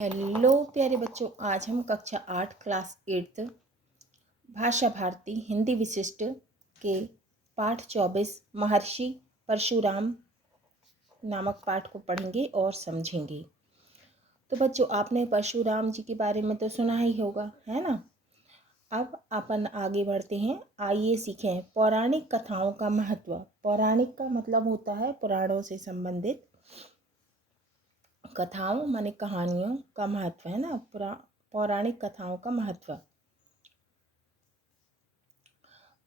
Hello प्यारे बच्चों, आज हम कक्षा 8 क्लास 8 भाषा भारती हिंदी विशिष्ट के पाठ 24 महर्षि परशुराम नामक पाठ को पढ़ेंगे और समझेंगे। तो बच्चों, आपने परशुराम जी के बारे में तो सुना ही होगा, है ना। अब अपन आगे बढ़ते हैं। आइए सीखें पौराणिक कथाओं का महत्व। पौराणिक का मतलब होता है पुराणों से संबंधित। कथाओं माने कहानियों का महत्व, है ना। पौराणिक कथाओं का महत्व।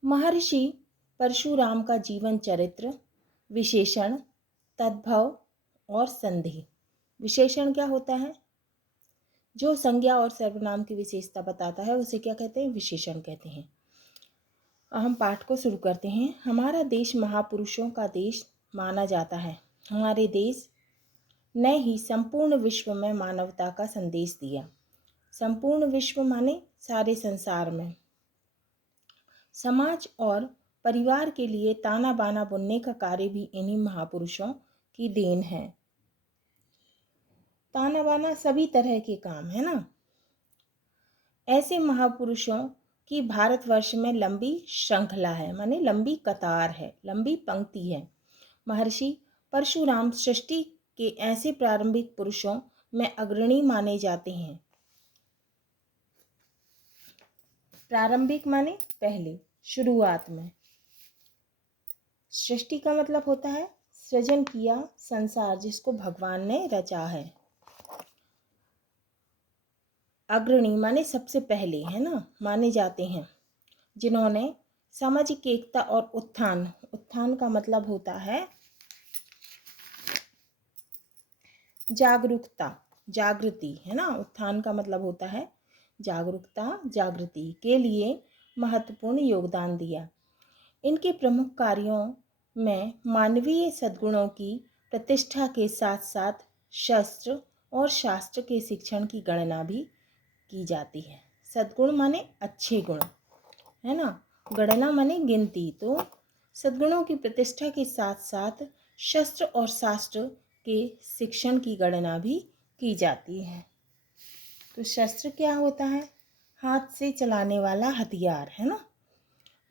महर्षि परशुराम का जीवन चरित्र, विशेषण, तद्भव और संधि। विशेषण क्या होता है? जो संज्ञा और सर्वनाम की विशेषता बताता है उसे क्या कहते हैं? विशेषण कहते हैं। हम पाठ को शुरू करते हैं। हमारा देश महापुरुषों का देश माना जाता है। हमारे देश ने ही संपूर्ण विश्व में मानवता का संदेश दिया। संपूर्ण विश्व माने सारे संसार में। समाज और परिवार के लिए ताना बाना बुनने का कार्य भी इन्हीं महापुरुषों की देन है। ताना बाना सभी तरह के काम, है ना। ऐसे महापुरुषों की भारतवर्ष में लंबी श्रृंखला है, माने लंबी कतार है, लंबी पंक्ति है। महर्षि परशुराम सृष्टि के ऐसे प्रारंभिक पुरुषों में अग्रणी माने जाते हैं। प्रारंभिक माने पहले, शुरुआत में। सृष्टि का मतलब होता है सृजन किया संसार जिसको भगवान ने रचा है। अग्रणी माने सबसे पहले, है ना, माने जाते हैं। जिन्होंने सामाजिक एकता और उत्थान, उत्थान का मतलब होता है जागरूकता, जागृति, है ना। उत्थान का मतलब होता है जागरूकता, जागृति के लिए महत्वपूर्ण योगदान दिया। इनके प्रमुख कार्यों में मानवीय सद्गुणों की प्रतिष्ठा के साथ साथ शस्त्र और शास्त्र के शिक्षण की गणना भी की जाती है। सद्गुण माने अच्छे गुण, है ना। गणना माने गिनती। तो सद्गुणों की प्रतिष्ठा के साथ साथ शस्त्र और शास्त्र के शिक्षण की गणना भी की जाती है। तो शस्त्र क्या होता है? हाथ से चलाने वाला हथियार, है ना।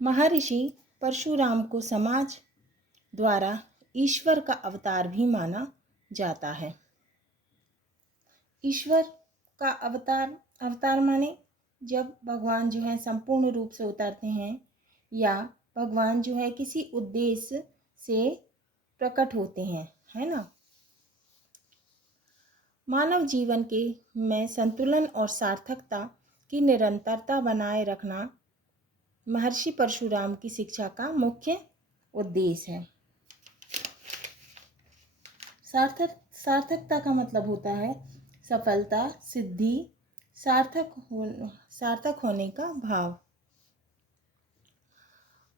महर्षि परशुराम को समाज द्वारा ईश्वर का अवतार भी माना जाता है। ईश्वर का अवतार, अवतार माने जब भगवान जो है संपूर्ण रूप से उतरते हैं या भगवान जो है किसी उद्देश्य से प्रकट होते हैं, है ना। मानव जीवन के में संतुलन और सार्थकता की निरंतरता बनाए रखना महर्षि परशुराम की शिक्षा का मुख्य उद्देश्य है। सार्थकता का मतलब होता है सफलता, सिद्धि, सार्थक होने का भाव।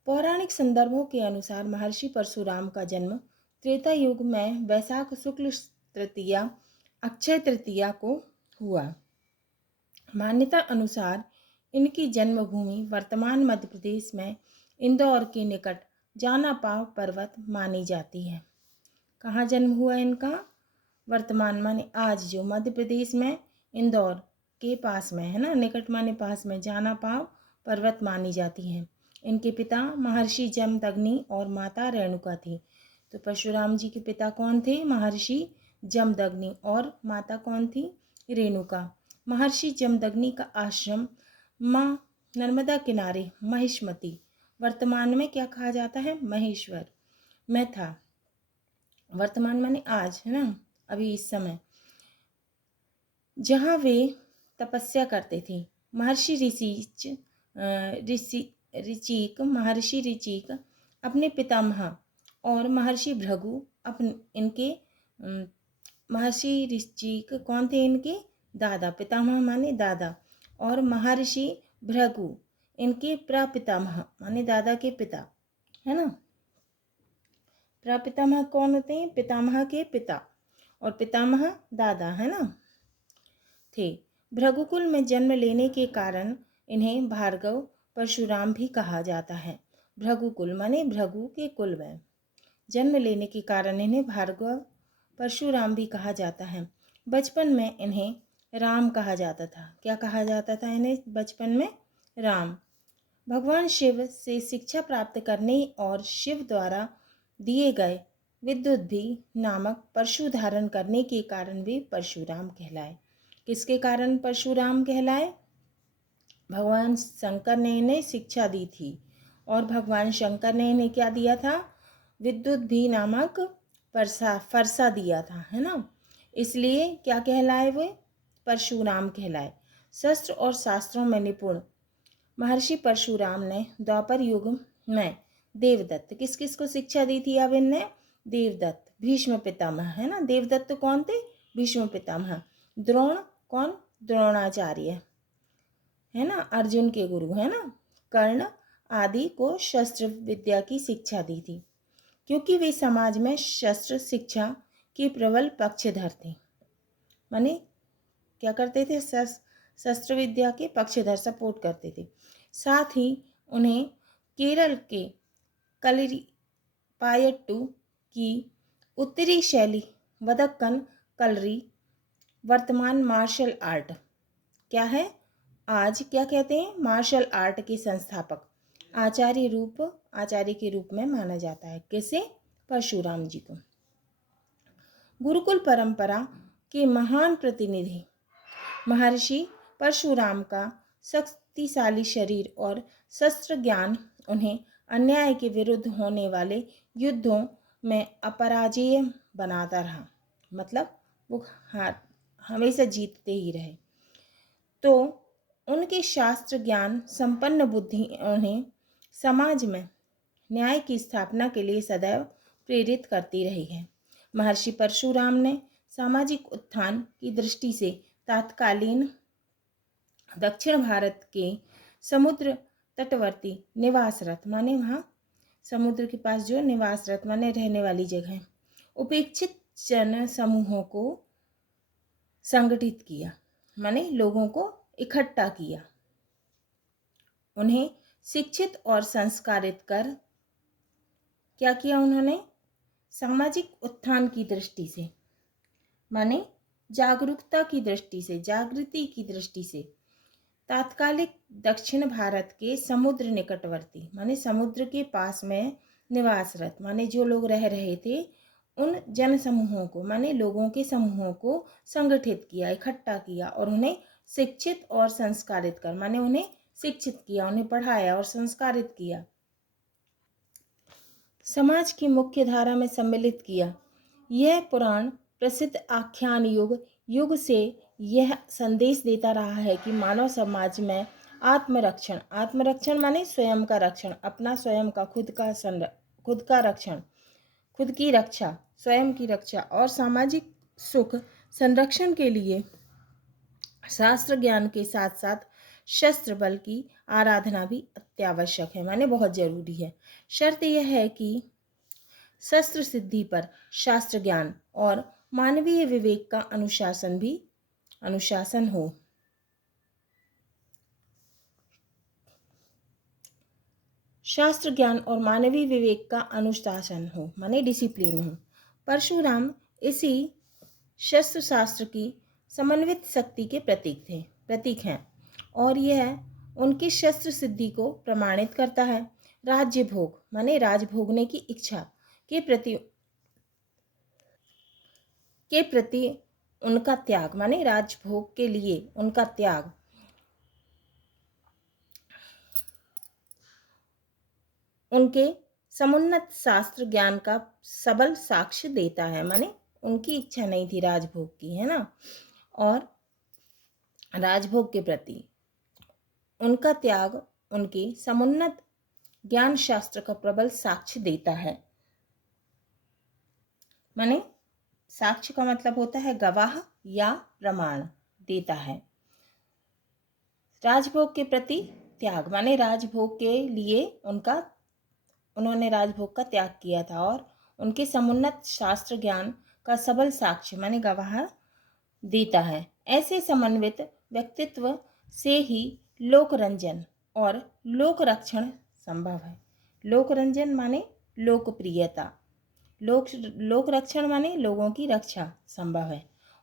पौराणिक संदर्भों के अनुसार महर्षि परशुराम का जन्म त्रेता युग में वैशाख शुक्ल तृतीया, अक्षय तृतीया को हुआ। मान्यता अनुसार इनकी जन्मभूमि वर्तमान मध्य प्रदेश में इंदौर के निकट जानापाव पर्वत मानी जाती है। कहाँ जन्म हुआ इनका? वर्तमान माने आज जो मध्य प्रदेश में इंदौर के पास में, है ना, निकट माने पास में, जानापाव पर्वत मानी जाती है। इनके पिता महर्षि जमदग्नि और माता रेणुका थी। तो परशुराम जी के पिता कौन थे? महर्षि जमदग्नि। और माता कौन थी? रेणुका। महर्षि जमदग्नि का आश्रम माँ नर्मदा किनारे महिष्मति, वर्तमान में क्या कहा जाता है? महेश्वर में था। वर्तमान माने आज, है ना, अभी इस समय, जहाँ वे तपस्या करते थे। महर्षि महर्षि ऋचिक अपने पितामह और महर्षि भृगु महर्षि ऋचिक कौन थे? इनके दादा। पितामह माने दादा। और महर्षि भृगु इनके प्रपितामह माने दादा के पिता, है ना। प्रपितामह कौन होते हैं? पितामह के पिता। और पितामह दादा, है ना, थे। भृगुकुल में जन्म लेने के कारण इन्हें भार्गव परशुराम भी कहा जाता है। भृगुकुल माने भृगु के कुल में जन्म लेने के कारण इन्हें भार्गव परशुराम भी कहा जाता है। बचपन में इन्हें राम कहा जाता था। क्या कहा जाता था इन्हें बचपन में? राम। भगवान शिव से शिक्षा प्राप्त करने और शिव द्वारा दिए गए विद्युत भी नामक परशु धारण करने के कारण वे परशुराम कहलाए। किसके कारण परशुराम कहलाए? भगवान शंकर ने इन्हें शिक्षा दी थी और भगवान शंकर ने इन्हें क्या दिया था? विद्युत भी नामक फरसा दिया था, है ना। इसलिए क्या कहलाए वे? परशुराम कहलाए। शस्त्र और शास्त्रों में निपुण महर्षि परशुराम ने द्वापर युग में देवदत्त, किस किस को शिक्षा दी थी? अब इनने देवदत्त, भीष्म पितामह, है ना। देवदत्त कौन थे? भीष्म पितामह। द्रोण कौन? द्रोणाचार्य, है ना, अर्जुन के गुरु, है ना। कर्ण आदि को शस्त्र विद्या की शिक्षा दी थी, क्योंकि वे समाज में शस्त्र शिक्षा के प्रबल पक्षधर थे। माने क्या करते थे? शस्त्र विद्या के पक्षधर, सपोर्ट करते थे। साथ ही उन्हें केरल के कलरीपायट्टू की उत्तरी शैली वदक्कन कलरी, वर्तमान मार्शल आर्ट, क्या है? आज क्या कहते हैं? मार्शल आर्ट के संस्थापक आचार्य के रूप में माना जाता है। किसे? परशुराम जी को। गुरुकुल परंपरा के महान प्रतिनिधि महर्षि परशुराम का शक्तिशाली शरीर और शस्त्र ज्ञान उन्हें अन्याय के विरुद्ध होने वाले युद्धों में अपराजेय बनाता रहा। मतलब वो हमेशा जीतते ही रहे। तो उनके शास्त्र ज्ञान संपन्न बुद्धि उन्हें समाज में न्याय की स्थापना के लिए सदैव प्रेरित करती रही है। महर्षि परशुराम ने सामाजिक उत्थान की दृष्टि से तत्कालीन दक्षिण भारत के समुद्र तटवर्ती निवासरत, माने वहाँ समुद्र के पास जो निवासरत माने रहने वाली जगह, उपेक्षित जन समूहों को संगठित किया, माने लोगों को इकट्ठा किया, उन्हें शिक्षित और संस्कारित कर क्या किया उन्होंने? सामाजिक उत्थान की दृष्टि से, माने जागरूकता की दृष्टि से, जागृति की दृष्टि से तात्कालिक दक्षिण भारत के समुद्र निकटवर्ती, माने समुद्र के पास में निवासरत, माने जो लोग रह रहे थे, उन जन समूहों को, माने लोगों के समूहों को संगठित किया, इकट्ठा किया और उन्हें शिक्षित और संस्कारित कर, माने उन्हें शिक्षित किया, उन्हें पढ़ाया और संस्कारित किया, समाज की मुख्य धारा में सम्मिलित किया। यह पुराण प्रसिद्ध आख्यान युग से यह संदेश देता रहा है कि मानव समाज में आत्मरक्षण माने स्वयं का रक्षण, अपना स्वयं का खुद का रक्षण, खुद की रक्षा, स्वयं की रक्षा और सामाजिक सुख संरक्षण के लिए शास्त्र ज्ञान के साथ साथ शस्त्र बल की आराधना भी अत्यावश्यक है, माने बहुत जरूरी है। शर्त यह है कि शस्त्र सिद्धि पर शास्त्र ज्ञान और मानवीय विवेक का अनुशासन हो। शास्त्र ज्ञान और मानवीय विवेक का अनुशासन हो, माने डिसिप्लिन हो। परशुराम इसी शस्त्र शास्त्र की समन्वित शक्ति के प्रतीक हैं और यह उनकी शस्त्र सिद्धि को प्रमाणित करता है। राज्य भोग माने राज भोगने की इच्छा के प्रति उनका त्याग, माने राजभोग के लिए उनका त्याग उनके समुन्नत शास्त्र ज्ञान का सबल साक्ष्य देता है, माने उनकी इच्छा नहीं थी राजभोग की, है ना, और राजभोग के प्रति उनका त्याग उनके समुन्नत ज्ञान शास्त्र का प्रबल साक्ष्य देता है। माने साक्ष्य का मतलब होता है गवाह या प्रमाण देता है। राजभोग के प्रति त्याग माने राजभोग के लिए उन्होंने राजभोग का त्याग किया था और उनके समुन्नत शास्त्र ज्ञान का सबल साक्ष्य माने गवाह देता है। ऐसे समन्वित व्यक्तित्व से ही लोकरंजन और लोकरक्षण संभव है। लोकरंजन माने लोकप्रियता, लोक रक्षण माने लोगों की रक्षा संभव है।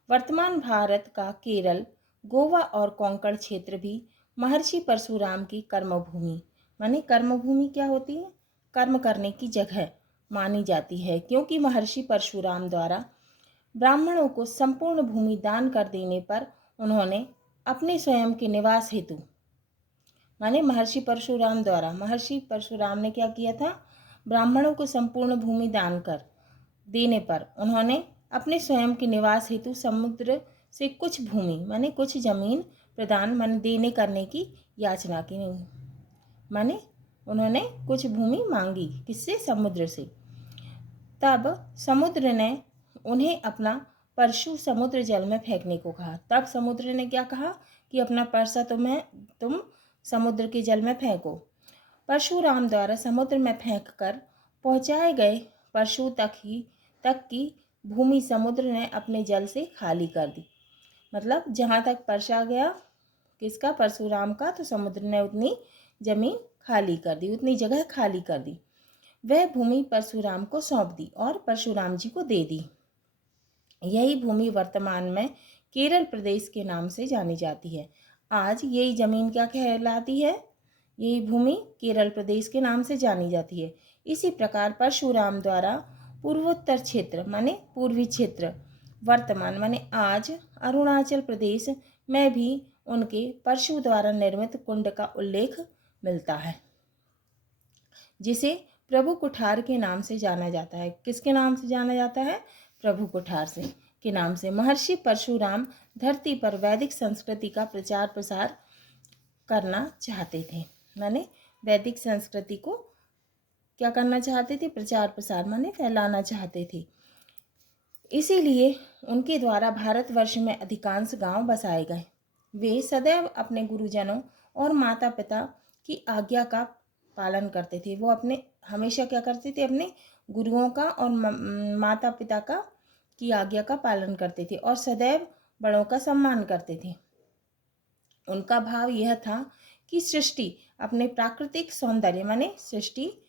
वर्तमान भारत का केरल गोवा और कोंकण क्षेत्र भी महर्षि परशुराम की कर्मभूमि, माने कर्मभूमि क्या होती है? कर्म करने की जगह मानी जाती है, क्योंकि महर्षि परशुराम द्वारा ब्राह्मणों को संपूर्ण भूमि दान कर देने पर उन्होंने अपने स्वयं के निवास हेतु, माने महर्षि परशुराम ने क्या किया था? ब्राह्मणों को संपूर्ण भूमि दान कर देने पर उन्होंने अपने स्वयं के निवास हेतु समुद्र से कुछ भूमि, माने कुछ जमीन प्रदान, माने देने करने की याचना की। नहीं, माने उन्होंने कुछ भूमि मांगी, किससे? समुद्र से। तब समुद्र ने उन्हें अपना परशु समुद्र जल में फेंकने को कहा। तब समुद्र ने क्या कहा कि अपना परसा तुम समुद्र के जल में फेंको। परशुराम द्वारा समुद्र में फेंक कर पहुँचाए गए परशु तक की भूमि समुद्र ने अपने जल से खाली कर दी। मतलब जहाँ तक परसा गया किसका? परशुराम का, तो समुद्र ने उतनी जमीन खाली कर दी, उतनी जगह खाली कर दी। वह भूमि परशुराम को सौंप दी और परशुराम जी को दे दी। यही भूमि वर्तमान में केरल प्रदेश के नाम से जानी जाती है। आज यही जमीन क्या कहलाती है? यही भूमि केरल प्रदेश के नाम से जानी जाती है। इसी प्रकार परशुराम द्वारा पूर्वोत्तर क्षेत्र, माने पूर्वी क्षेत्र, वर्तमान माने आज अरुणाचल प्रदेश में भी उनके परशु द्वारा निर्मित कुंड का उल्लेख मिलता है, जिसे प्रभु कुठार के नाम से जाना जाता है। किसके नाम से जाना जाता है? प्रभु कुठार से के नाम से। महर्षि परशुराम धरती पर वैदिक संस्कृति का प्रचार प्रसार करना चाहते थे, माने वैदिक संस्कृति को क्या करना चाहते थे? प्रचार प्रसार, माने फैलाना चाहते थे। इसीलिए उनके द्वारा भारतवर्ष में अधिकांश गांव बसाए गए। वे सदैव अपने गुरुजनों और माता पिता की आज्ञा का पालन करते थे। वो अपने हमेशा क्या करते थे? अपने गुरुओं का और माता पिता का की आज्ञा का पालन करते थे और सदैव बड़ों का सम्मान करते थे। उनका भाव यह था कि सृष्टि अपने प्राकृतिक सौंदर्य, माने सृष्टि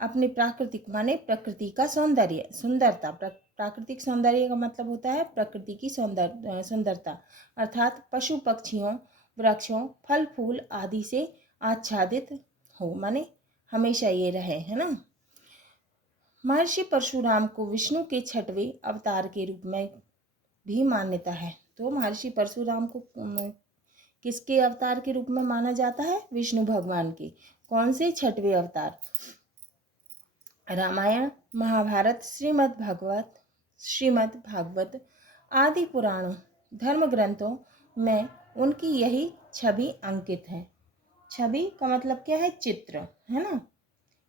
अपने प्राकृतिक माने प्रकृति का सौंदर्य, सुंदरता, प्राकृतिक सौंदर्य का मतलब होता है प्रकृति की सुंदरता, अर्थात पशु पक्षियों, वृक्षों, फल फूल आदि से आच्छादित हो, माने हमेशा ये रहे, है ना। महर्षि परशुराम को विष्णु के छठवें अवतार के रूप में भी मान्यता है। तो महर्षि परशुराम को किसके अवतार के रूप में माना जाता है? विष्णु भगवान के। कौन से? छठवें अवतार। रामायण, महाभारत, श्रीमद् भागवत आदि पुराणों, धर्म ग्रंथों में उनकी यही छवि अंकित है। छवि का मतलब क्या है? चित्र, है ना,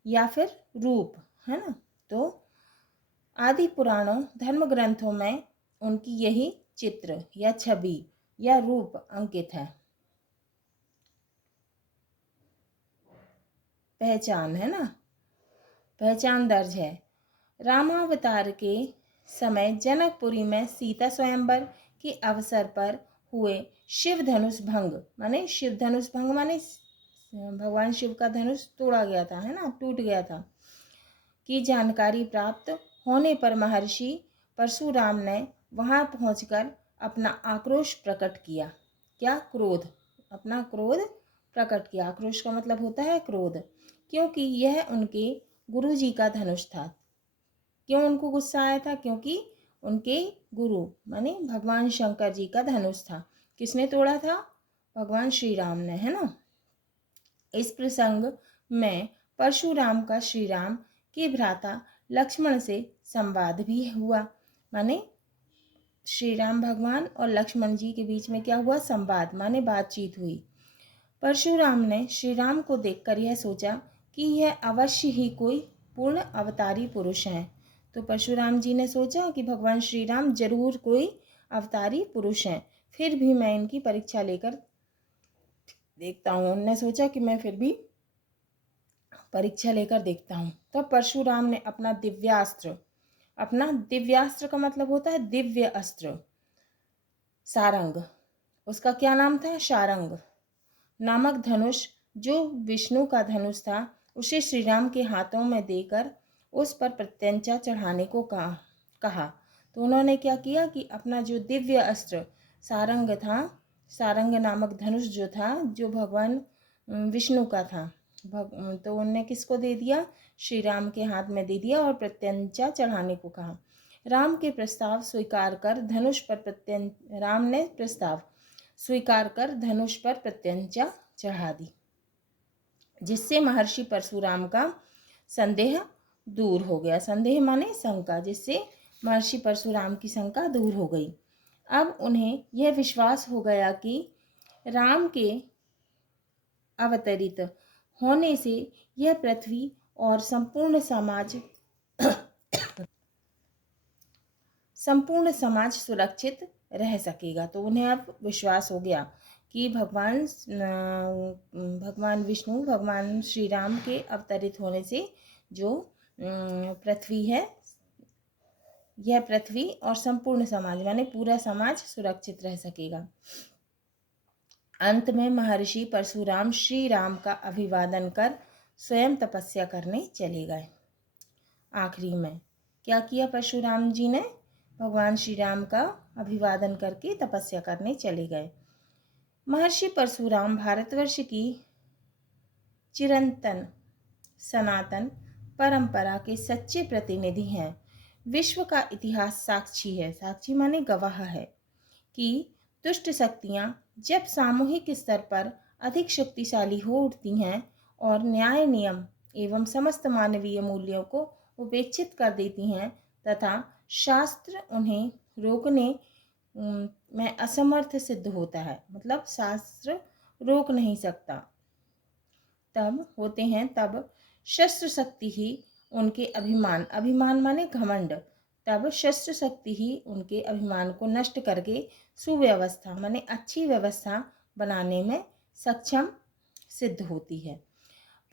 या फिर रूप, है ना। तो आदि पुराणों, धर्म ग्रंथों में उनकी यही चित्र या छवि या रूप अंकित है, पहचान, है ना, पहचान दर्ज है। रामावतार के समय जनकपुरी में सीता स्वयंवर के अवसर पर हुए शिव धनुष भंग, माने शिव धनुष भंग माने भगवान शिव का धनुष तोड़ा गया था, है ना, टूट गया था, की जानकारी प्राप्त होने पर महर्षि परशुराम ने वहां पहुंचकर अपना आक्रोश प्रकट किया। क्या? क्रोध, अपना क्रोध प्रकट किया। आक्रोश का मतलब होता है क्रोध, क्योंकि यह उनके गुरु जी का धनुष था। क्यों उनको गुस्सा आया था? क्योंकि उनके गुरु माने भगवान शंकर जी का धनुष था। किसने तोड़ा था? भगवान श्री राम ने, है ना। इस प्रसंग में परशुराम का श्री राम के भ्राता लक्ष्मण से संवाद भी हुआ, माने श्री राम भगवान और लक्ष्मण जी के बीच में क्या हुआ? संवाद, माने बातचीत हुई। परशुराम ने श्री राम को देखकर यह सोचा कि यह अवश्य ही कोई पूर्ण अवतारी पुरुष हैं। तो परशुराम जी ने सोचा कि भगवान श्री राम जरूर कोई अवतारी पुरुष हैं, फिर भी मैं इनकी परीक्षा लेकर देखता हूँ। उन्होंने सोचा कि मैं फिर भी परीक्षा लेकर देखता हूँ। तो परशुराम ने अपना दिव्यास्त्र का मतलब होता है दिव्य अस्त्र, सारंग, उसका क्या नाम था? शारंग नामक धनुष, जो विष्णु का धनुष था, उसे श्री राम के हाथों में देकर उस पर प्रत्यंचा चढ़ाने को कहा। तो उन्होंने क्या किया कि अपना जो दिव्य अस्त्र सारंग था, सारंग नामक धनुष जो था, जो भगवान विष्णु का था, तो उनने किसको दे दिया? श्री राम के हाथ में दे दिया और प्रत्यंचा चढ़ाने को कहा। राम के प्रस्ताव स्वीकार कर धनुष पर राम ने प्रस्ताव स्वीकार कर धनुष पर प्रत्यंचा चढ़ा दी, जिससे महर्षि परशुराम का संदेह दूर हो गया। संदेह माने शंका, जिससे महर्षि परशुराम की शंका दूर हो गई। अब उन्हें यह विश्वास हो गया कि राम के अवतरित होने से यह पृथ्वी और संपूर्ण समाज सुरक्षित रह सकेगा। तो उन्हें अब विश्वास हो गया कि भगवान विष्णु, भगवान श्री राम के अवतरित होने से जो पृथ्वी है, यह पृथ्वी और संपूर्ण समाज माने पूरा समाज सुरक्षित रह सकेगा। अंत में महर्षि परशुराम श्री राम का अभिवादन कर स्वयं तपस्या करने चले गए। आखिरी में क्या किया परशुराम जी ने? भगवान श्री राम का अभिवादन करके तपस्या करने चले गए। महर्षि परशुराम भारतवर्ष की चिरंतन सनातन परंपरा के सच्चे प्रतिनिधि हैं। विश्व का इतिहास साक्षी है, साक्षी माने गवाह है, कि दुष्ट शक्तियां जब सामूहिक स्तर पर अधिक शक्तिशाली हो उठती हैं और न्याय, नियम एवं समस्त मानवीय मूल्यों को उपेक्षित कर देती हैं तथा शास्त्र उन्हें रोकने में असमर्थ सिद्ध होता है, मतलब शास्त्र रोक नहीं सकता, तब शस्त्र शक्ति ही उनके अभिमान माने घमंड, तब शस्त्र शक्ति ही उनके अभिमान को नष्ट करके सुव्यवस्था माने अच्छी व्यवस्था बनाने में सक्षम सिद्ध होती है।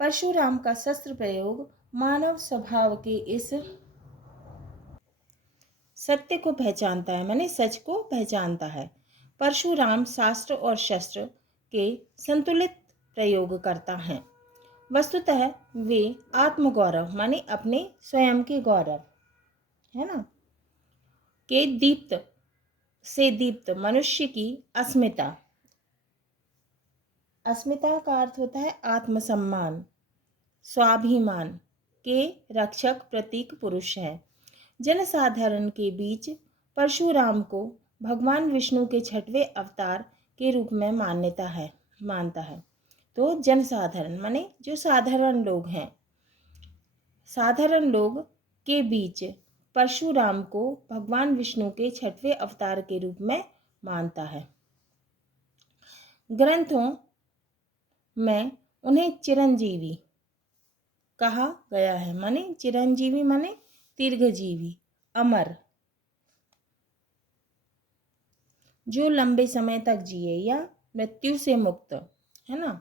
परशुराम का शस्त्र प्रयोग मानव स्वभाव के इस सत्य को पहचानता है, माने सच को पहचानता है। परशुराम शास्त्र और शस्त्र के संतुलित प्रयोग करता है। वस्तुतः वे आत्मगौरव माने अपने स्वयं के गौरव, है ना, के दीप्त मनुष्य की अस्मिता का अर्थ होता है आत्मसम्मान, स्वाभिमान के रक्षक प्रतीक पुरुष है। जनसाधारण के बीच परशुराम को भगवान विष्णु के 6वें अवतार के रूप में मानता है। तो जनसाधारण माने जो साधारण लोग हैं, साधारण लोग के बीच परशुराम को भगवान विष्णु के 6वें अवतार के रूप में मानता है। ग्रंथों में उन्हें चिरंजीवी कहा गया है, माने चिरंजीवी माने दीर्घजीवी, अमर, जो लंबे समय तक जिए या मृत्यु से मुक्त, है ना,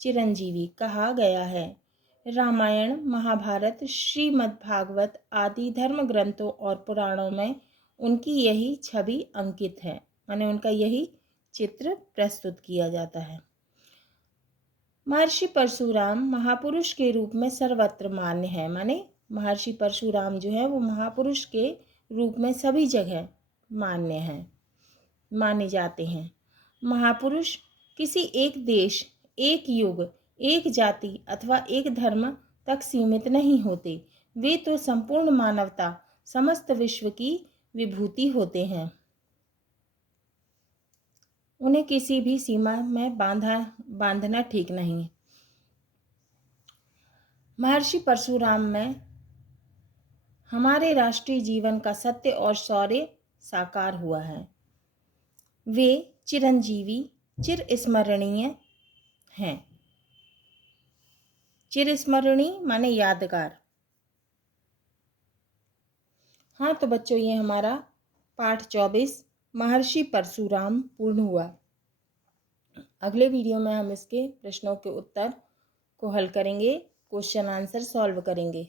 चिरंजीवी कहा गया है। रामायण, महाभारत, श्रीमद्भागवत आदि धर्म ग्रंथों और पुराणों में उनकी यही छवि अंकित है, माने उनका यही चित्र प्रस्तुत किया जाता है। महर्षि परशुराम महापुरुष के रूप में सर्वत्र मान्य है, माने महर्षि परशुराम जो है वो महापुरुष के रूप में सभी जगह माने जाते हैं। महापुरुष किसी एक देश, एक युग, एक जाति अथवा एक धर्म तक सीमित नहीं होते। वे तो संपूर्ण मानवता, समस्त विश्व की विभूति होते हैं। उन्हें किसी भी सीमा में बांधना ठीक नहीं। महर्षि परशुराम में हमारे राष्ट्रीय जीवन का सत्य और शौर्य साकार हुआ है। वे चिरंजीवी, चिरस्मरणीय हैं। चिरस्मरणीय माने यादगार। हाँ तो बच्चों, ये हमारा पाठ 24 महर्षि परशुराम पूर्ण हुआ। अगले वीडियो में हम इसके प्रश्नों के उत्तर को हल करेंगे, क्वेश्चन आंसर सॉल्व करेंगे।